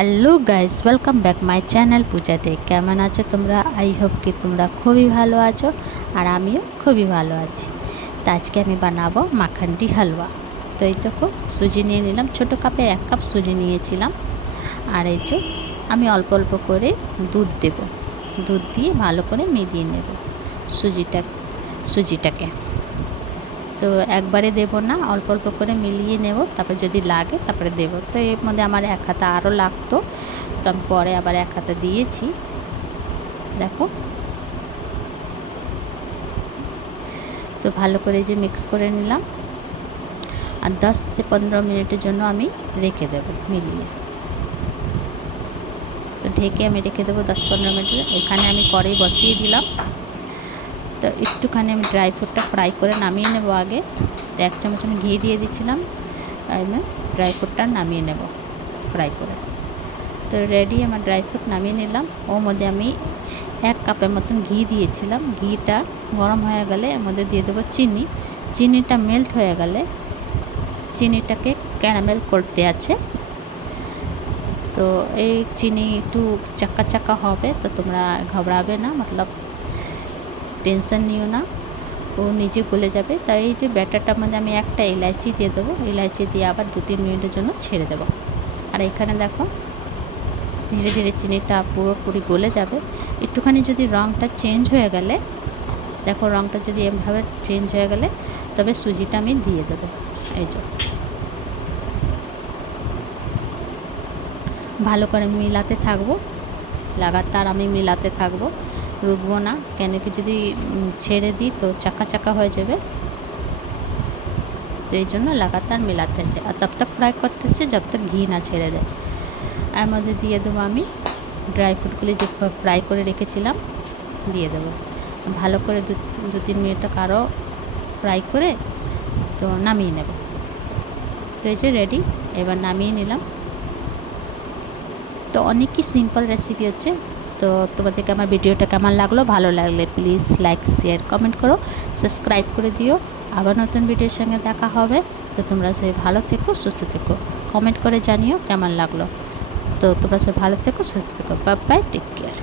Hello guys, welcome back my channel পূজাতে। কেমন আছো তোমরা? আই হোপ কি তোমরা খুবই ভালো আছো, আর আমিও খুবই ভালো আছি। তো আজকে আমি বানাবো মাখানটি হালুয়া। তো এই তো সুজি নিয়ে নিলাম, ছোটো কাপে 1 কাপ সুজি নিয়েছিলাম। আর এই যে আমি অল্প অল্প করে দুধ দেব, দুধ দিয়ে ভালো করে মিলিয়ে নেব সুজিটাকে। তো একবারে দেব না, অল্প অল্প করে মিলিয়ে নেব, তারপর যদি লাগে তারপরে দেব। তো এর মধ্যে আমার 1 হাতা আরও লাগতো, তো আমি পরে আবার 1 হাতা দিয়েছি। দেখো, তো ভালো করে যে মিক্স করে নিলাম, আর 10 থেকে 15 মিনিটের জন্য আমি রেখে দেব মিলিয়ে। তো ঢেকে আমি রেখে দেবো 10-15 মিনিট। এখানে আমি কড়াই বসিয়ে দিলাম। তো একটুখানি আমি ড্রাই ফ্রুটটা ফ্রাই করে নামিয়ে নেব আগে। তো 1 চামচ আমি ঘি দিয়ে দিচ্ছিলাম, আমি ড্রাই ফ্রুটটা নামিয়ে নেব ফ্রাই করে। তো রেডি আমার ড্রাই ফ্রুট নামিয়ে নিলাম। ওর মধ্যে আমি 1 কাপের মতন ঘি দিয়েছিলাম। ঘিটা গরম হয়ে গেলে এর মধ্যে দিয়ে দেবো চিনি। চিনিটা মেল্ট হয়ে গেলে, চিনিটাকে ক্যারামেল করতে আছে। তো এই চিনি একটু চাক্কা চাক্কা হবে, তো তোমরা ঘবরাবে না, মতলব টেনশন নিও না, ও নিজে গলে যাবে। তাই এই যে ব্যাটারটার মধ্যে আমি একটা এলাচি দিয়ে দেবো, এলাচি দিয়ে আবার 2-3 মিনিটের জন্য ছেড়ে দেবো। আর এখানে দেখো ধীরে ধীরে চিনিটা পুরোপুরি গলে যাবে। একটুখানি যদি রঙটা চেঞ্জ হয়ে গেলে, দেখো রঙটা যদি এভাবে চেঞ্জ হয়ে গেলে, তবে সুজিটা আমি দিয়ে দেবো। এই যে ভালো করে মিলাতে থাকবো, লাগাতার আমি মিলাতে থাকবো, রুকবো না, কেন কি যদি ছেড়ে দিই তো চাকা চাকা হয়ে যাবে। তো এই জন্য লাগাতার মিলাতে আছে, আর তব তক ফ্রাই করতে হচ্ছে জব তক ঘি না ছেড়ে দেয়। এর মধ্যে দিয়ে দেবো আমি ড্রাই ফ্রুটগুলি যে ফ্রাই করে রেখেছিলাম, দিয়ে দেবো ভালো করে 2-3 মিনিট আরও ফ্রাই করে তো নামিয়ে নেব। তো এই যে রেডি, এবার নামিয়ে নিলাম। তো অনেকই সিম্পল রেসিপি হচ্ছে। তো তোমাদেরকে আমার ভিডিওটা কেমন লাগলো, ভালো লাগলে প্লিজ লাইক শেয়ার কমেন্ট করো, সাবস্ক্রাইব করে দিও। আবার নতুন ভিডিওর সঙ্গে দেখা হবে। তো তোমরা সবাই ভালো থেকো, সুস্থ থেকো, কমেন্ট করে জানিও কেমন লাগলো। তো তোমরা সবাই ভালো থেকো, সুস্থ থেকো, বাই বাই, টেক কেয়ার।